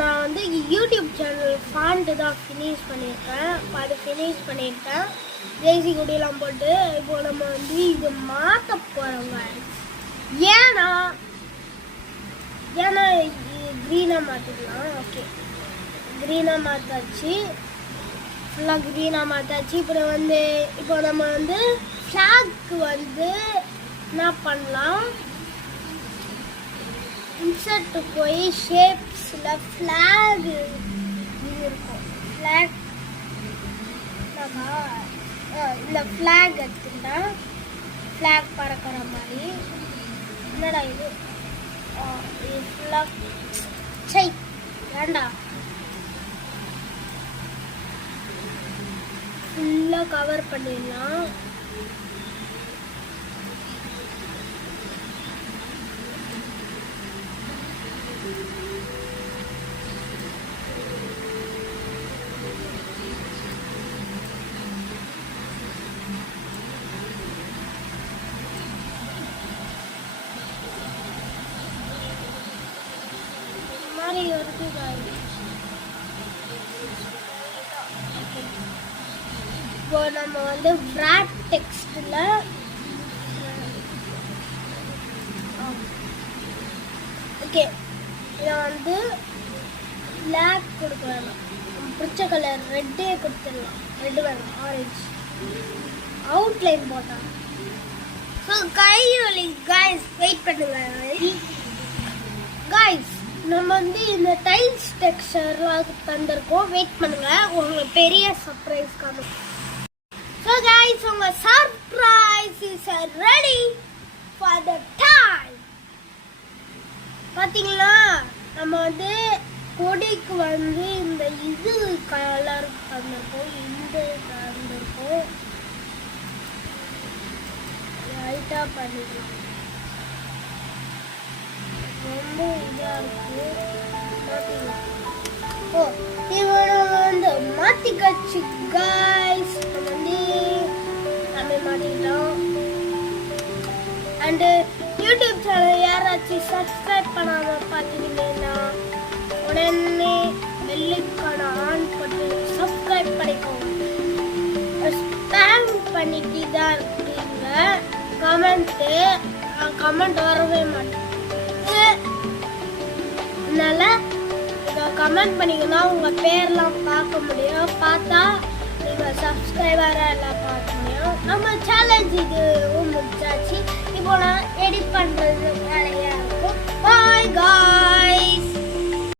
நான் வந்து YouTube channel font தான் ஃபினிஷ் பண்ணியிருக்கேன். அது ஃபினிஷ் பண்ணியிருக்கேன் ஜெய்சி குடியெல்லாம் போட்டு. இப்போ நம்ம வந்து இது மாற்ற போகிறோங்க. ஏன்னா க்ரீனாக மாற்றிக்கலாம். ஓகே, க்ரீனாக மாற்றாச்சு, ஃபுல்லாக க்ரீனாக மாற்றாச்சு. இப்போ நம்ம வந்து ஃப்ளாக்கு வந்து என்ன பண்ணலாம், இன்சர்ட் போய் ஷேப்ஸில் ஃப்ளாக் இருக்கும். ஃப்ளாக் இந்த ஃப்ளாக் எடுத்துக்கிட்டா ஃப்ளாக் பறக்கிற மாதிரி. என்னடா இது ஃபுல்லாக சை வேண்டாம், ஃபுல்லாக கவர் பண்ணிடலாம். இப்போ நம்ம வந்து wrap டெக்ஸ்ட்ல ஓகே இதை வந்து பிளாக் கொடுக்க வேணாம், பிடிச்ச கலர் ரெட்டே கொடுத்துடலாம். ரெட்டு வேணும், ஆரஞ்சு அவுட்லைன் போட்டாங்க. ஸோ கை வலி காய்ஸ், வெயிட் பண்ணுங்க காய்ஸ். நம்ம வந்து இந்த டைல்ஸ் டெக்ஸ்சர்லாம் தந்திருக்கோம், வெயிட் பண்ணுங்க, உங்களுக்கு பெரிய சர்ப்ரைஸ் காணும். ஸோ காய்ஸ், உங்க surprise is ready for the time. பார்த்தீங்களா, நம்ம வந்து கொடிக்கு வந்து இந்த இது கலர் தந்திருக்கோம், இந்த தந்திருக்கோம். லைட்டாக பண்ணிக்கலாம், ரொம்ப இதாக இருக்கு. ஓ இவனை வந்து மாற்றிக்காச்சு காய்ஸ். நம்ம வந்து நம்ம மாற்றிக்கிட்டோம். அண்டு யூடியூப் சேனல் யாராச்சும் சப்ஸ்கிரைப் பண்ணாமல் பார்த்துக்கிட்டீங்கன்னா உடனே பெல்லுக்கான ஆன் பண்ணி சப்ஸ்கிரைப் பண்ணிக்கோங்க. ஸ்பேம் பண்ணிட்டு தான் இருக்கீங்க, கமெண்ட் வரவே மாட்டேங்குது. அதனால இதை கமெண்ட் பண்ணிங்கன்னா உங்கள் பேர்லாம் பார்க்க முடியும், பார்த்தா நீங்கள் சப்ஸ்கிரைபராக எல்லாம் பார்க்க முடியும். நம்ம சேலஞ்ச் இது முடிச்சாச்சு. இப்போ நான் எடிட் பண்ணுறது